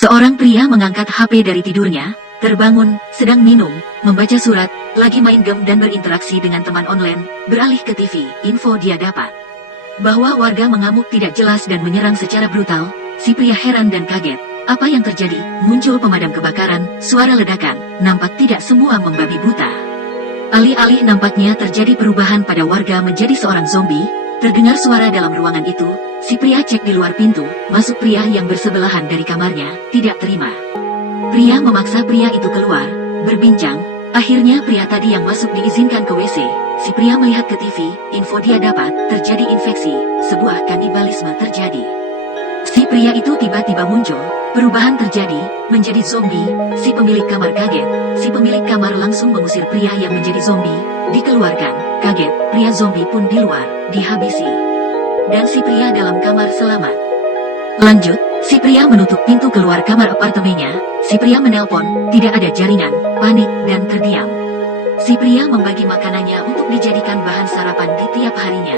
Seorang pria mengangkat HP dari tidurnya, terbangun, sedang minum, membaca surat, lagi main game dan berinteraksi dengan teman online, beralih ke TV, info dia dapat bahwa warga mengamuk tidak jelas dan menyerang secara brutal. Si pria heran dan kaget. Apa yang terjadi? Muncul pemadam kebakaran, suara ledakan, nampak tidak semua membabi buta. Alih-alih nampaknya terjadi perubahan pada warga menjadi seorang zombie, terdengar suara dalam ruangan itu. Si pria cek di luar pintu, masuk pria yang bersebelahan dari kamarnya, tidak terima. Pria memaksa pria itu keluar, berbincang, akhirnya pria tadi yang masuk diizinkan ke WC. Si pria melihat ke TV, info dia dapat, terjadi infeksi, sebuah kanibalisme terjadi. Si pria itu tiba-tiba muncul, perubahan terjadi, menjadi zombie. Si pemilik kamar kaget, si pemilik kamar langsung mengusir pria yang menjadi zombie, dikeluarkan, kaget, pria zombie pun di luar, dihabisi. Dan si pria dalam kamar selamat. Lanjut, si pria menutup pintu keluar kamar apartemennya, si pria menelpon, tidak ada jaringan, panik dan terdiam. Si pria membagi makanannya untuk dijadikan bahan sarapan di tiap harinya.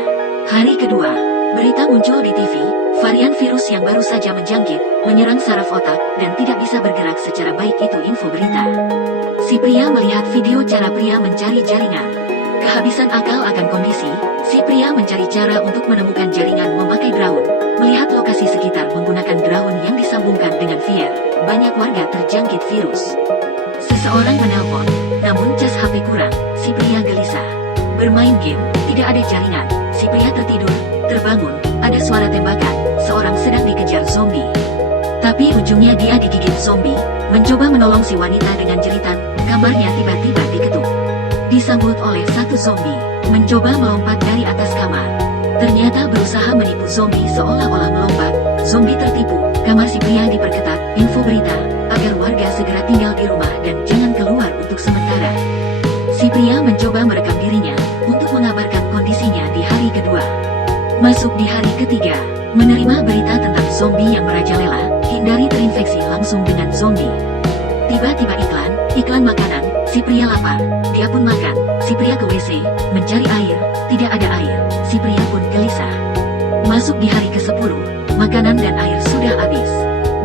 Hari kedua, berita muncul di TV, varian virus yang baru saja menjangkit, menyerang saraf otak, dan tidak bisa bergerak secara baik. Itu info berita. Si pria melihat video cara pria mencari jaringan. Kehabisan akal akan kondisi, si pria mencari cara untuk menemukan jaringan memakai drone. Melihat lokasi sekitar menggunakan drone yang disambungkan dengan VR, banyak warga terjangkit virus. Seseorang menelpon, namun cas HP kurang, si pria gelisah. Bermain game, tidak ada jaringan, si pria tertidur, terbangun, ada suara tembakan, seorang sedang dikejar zombie. Tapi ujungnya dia digigit zombie, mencoba menolong si wanita dengan jeritan, kamarnya tiba-tiba diketuk. Disambut oleh satu zombie, mencoba melompat dari atas kamar. Ternyata berusaha menipu zombie seolah-olah melompat, zombie tertipu, kamar si pria diperketat, info berita, agar warga segera tinggal di rumah dan jangan keluar untuk sementara. Si pria mencoba merekam dirinya, untuk mengabarkan kondisinya di hari kedua. Masuk di hari ketiga, menerima berita tentang zombie yang merajalela, hindari terinfeksi langsung dengan zombie. Tiba-tiba iklan makanan, si pria lapar, dia pun makan, si pria ke WC, mencari air, tidak ada air, si pria pun gelisah. Masuk di hari ke-10, makanan dan air sudah habis.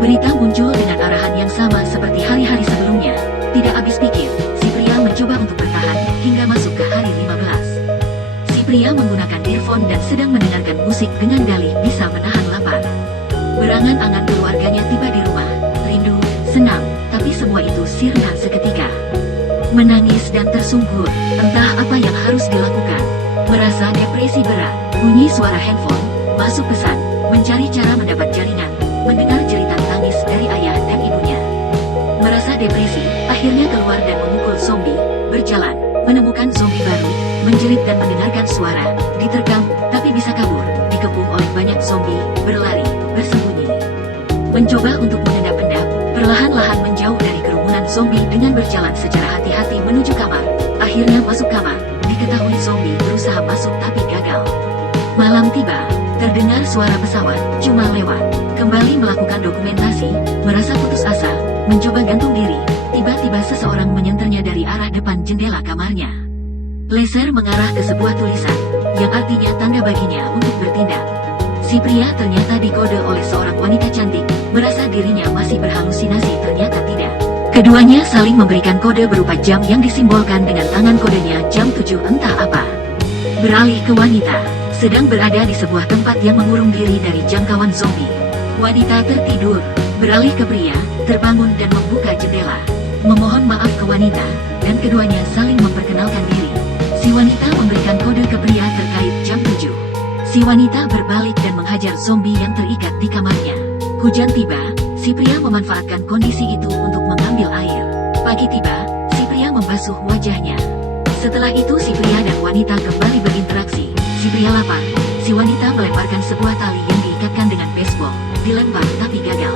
Berita muncul dengan arahan yang sama seperti hari-hari sebelumnya. Tidak habis pikir, si pria mencoba untuk bertahan, hingga masuk ke hari 15. Si pria menggunakan earphone dan sedang mendengarkan musik dengan dalih bisa menahan lapar. Berangan-angan keluarganya tiba di rumah, rindu, senang, tapi semua itu sirna seketika. Menangis dan tersungkur, entah apa yang harus dilakukan. Merasa depresi berat, bunyi suara handphone, masuk pesan, mencari cara mendapat jaringan, mendengar jeritan tangis dari ayah dan ibunya. Merasa depresi, akhirnya keluar dan memukul zombie, berjalan, menemukan zombie baru, menjerit dan mendengarkan suara, diterkam, tapi bisa kabur, dikepung oleh banyak zombie, berlari, bersembunyi. Mencoba untuk mengendap-endap, perlahan-lahan menjauh dari kerumunan zombie dengan berjalan secara hati-hati menuju kamar. Akhirnya masuk kamar, diketahui zombie berusaha masuk tapi gagal. Malam tiba, terdengar suara pesawat, cuma lewat. Kembali melakukan dokumentasi, merasa putus asa, mencoba gantung diri, tiba-tiba seseorang menyenternya dari arah depan jendela kamarnya. Laser mengarah ke sebuah tulisan, yang artinya tanda baginya untuk bertindak. Si pria ternyata dikode oleh seorang wanita cantik, merasa dirinya masih berhalusinasi ternyata tidak. Keduanya saling memberikan kode berupa jam yang disimbolkan dengan tangan kodenya jam 7 entah apa. Beralih ke wanita, sedang berada di sebuah tempat yang mengurung diri dari jangkauan zombie. Wanita tertidur, beralih ke pria, terbangun dan membuka jendela. Memohon maaf ke wanita, dan keduanya saling memperkenalkan diri. Si wanita memberikan kode ke pria terkait jam 7. Si wanita berbalik dan menghajar zombie yang terikat di kamarnya. Hujan tiba, si pria memanfaatkan kondisi itu untuk mengambil air. Pagi tiba, si pria membasuh wajahnya. Setelah itu si pria dan wanita kembali berinteraksi. Si pria lapar, si wanita melemparkan sebuah tali yang diikatkan dengan baseball, dilempar tapi gagal.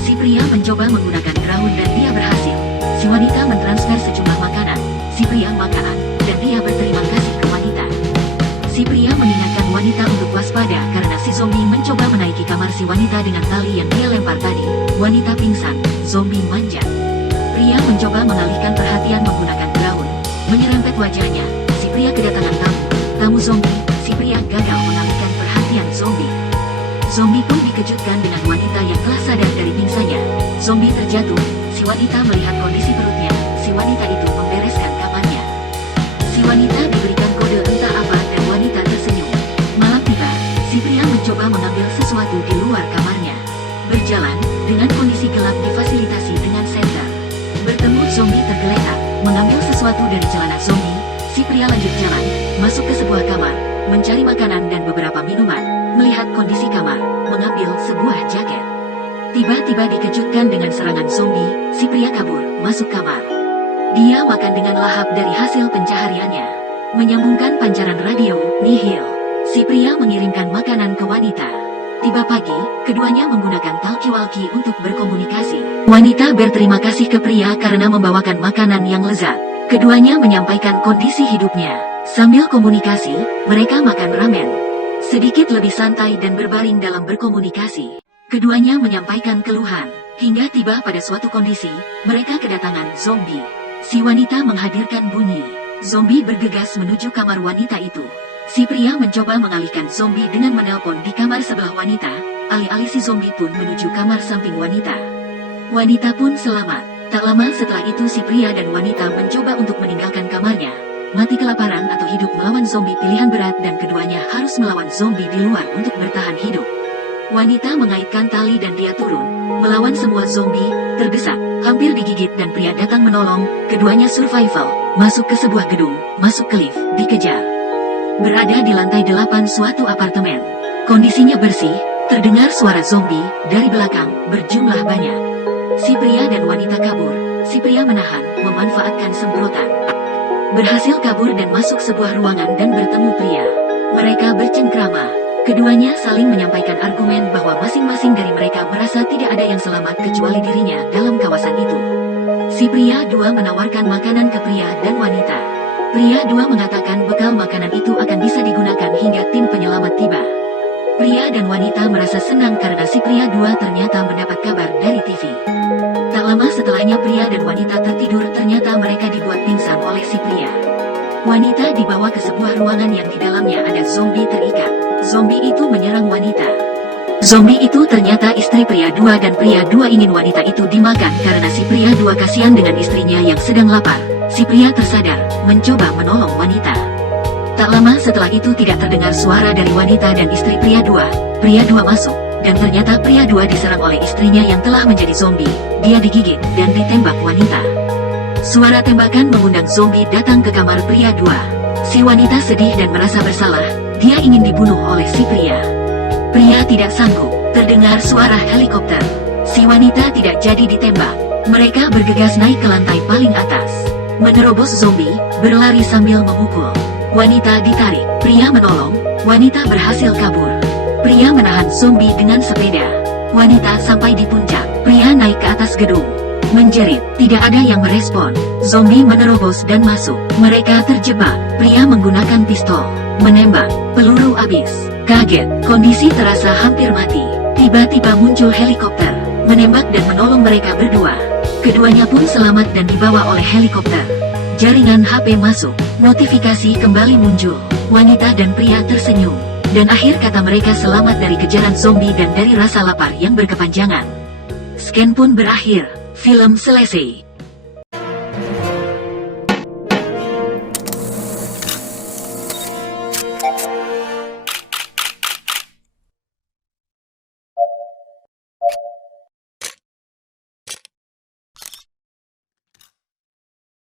Si pria mencoba menggunakan drone dan dia berhasil. Si wanita mentransfer sejumlah makanan, si pria makanan, dan dia berterima kasih ke wanita. Si pria mengingatkan wanita untuk waspada karena si zombie mencoba menaiki kamar si wanita dengan tali yang dia lempar tadi. Wanita pingsan, zombie manjat. Pria mencoba mengalihkan perhatian menggunakan drone, menyerempet wajahnya, si pria kedatangan tamu zombie, si pria gagal mengalihkan perhatian zombie. Zombie pun dikejutkan dengan wanita yang telah sadar dari pingsannya. zombie terjatuh, si wanita melihat kondisi perutnya. Si wanita itu membereskan kamarnya. Si wanita diberikan kode entah apa dan wanita tersenyum. Malam tiba, si pria mencoba mengambil sesuatu di luar kamarnya. Berjalan, dengan kondisi gelap difasilitasi dengan senter. Bertemu zombie tergeletak, mengambil sesuatu dari celana zombie. Si pria lanjut jalan, masuk ke sebuah kamar, mencari makanan dan beberapa minuman. Melihat kondisi kamar, mengambil sebuah jaket. Tiba-tiba dikejutkan dengan serangan zombie, si pria kabur, masuk kamar. Dia makan dengan lahap dari hasil pencahariannya. Menyambungkan pancaran radio, nihil. Si pria mengirimkan makanan ke wanita. Tiba pagi, keduanya menggunakan talkie-walkie untuk berkomunikasi. Wanita berterima kasih ke pria karena membawakan makanan yang lezat. Keduanya menyampaikan kondisi hidupnya. Sambil komunikasi, mereka makan ramen. Sedikit lebih santai dan berbaring dalam berkomunikasi. Keduanya menyampaikan keluhan, hingga tiba pada suatu kondisi, mereka kedatangan zombie. Si wanita menghadirkan bunyi. Zombie bergegas menuju kamar wanita itu. Si pria mencoba mengalihkan zombie dengan menelpon di kamar sebelah wanita. Alih-alih si zombie pun menuju kamar samping wanita. Wanita pun selamat. Tak lama setelah itu si pria dan wanita mencoba untuk meninggalkan kamarnya. Mati kelaparan atau hidup melawan zombie pilihan berat dan keduanya harus melawan zombie di luar untuk bertahan hidup. Wanita mengaitkan tali dan dia turun, melawan semua zombie, terdesak, hampir digigit dan pria datang menolong. Keduanya survival, masuk ke sebuah gedung, masuk ke lift, dikejar. Berada di lantai 8 suatu apartemen. Kondisinya bersih, terdengar suara zombie dari belakang, berjumlah banyak. Si pria dan wanita kabur, si pria menahan, memanfaatkan semprotan. Berhasil kabur dan masuk sebuah ruangan dan bertemu pria. Mereka bercengkrama. Keduanya saling menyampaikan argumen bahwa masing-masing dari mereka merasa tidak ada yang selamat kecuali dirinya dalam kawasan itu. Si pria dua menawarkan makanan ke pria dan wanita. Pria dua mengatakan bekal makanan itu akan bisa digunakan hingga tim penyelamat tiba. Pria dan wanita merasa senang karena si pria dua ternyata mendapat kabar dari TV. Tak lama setelahnya pria dan wanita tertidur, ternyata mereka dibuat pingsan oleh si pria. Wanita dibawa ke sebuah ruangan yang di dalamnya ada zombie terikat. Zombie itu menyerang wanita. Zombie itu ternyata istri pria dua dan pria dua ingin wanita itu dimakan karena si pria dua kasihan dengan istrinya yang sedang lapar. Si pria tersadar, mencoba menolong wanita. Tak lama setelah itu tidak terdengar suara dari wanita dan istri pria dua masuk, dan ternyata pria dua diserang oleh istrinya yang telah menjadi zombie. Dia digigit dan ditembak wanita. Suara tembakan mengundang zombie datang ke kamar pria dua. Si wanita sedih dan merasa bersalah, dia ingin dibunuh oleh si pria. Pria tidak sanggup, terdengar suara helikopter. Si wanita tidak jadi ditembak. Mereka bergegas naik ke lantai paling atas. Menerobos zombie, berlari sambil memukul. Wanita ditarik, pria menolong, wanita berhasil kabur. Pria menahan zombie dengan sepeda. Wanita sampai di puncak, pria naik ke atas gedung. Menjerit, tidak ada yang merespon. Zombie menerobos dan masuk. Mereka terjebak. Pria menggunakan pistol, menembak. Peluru habis. Kaget, kondisi terasa hampir mati. Tiba-tiba muncul helikopter, menembak dan menolong mereka berdua. Keduanya pun selamat dan dibawa oleh helikopter. Jaringan HP masuk. Notifikasi kembali muncul. Wanita dan pria tersenyum. Dan akhir kata mereka selamat dari kejaran zombie dan dari rasa lapar yang berkepanjangan. Scan pun berakhir. Film selesai.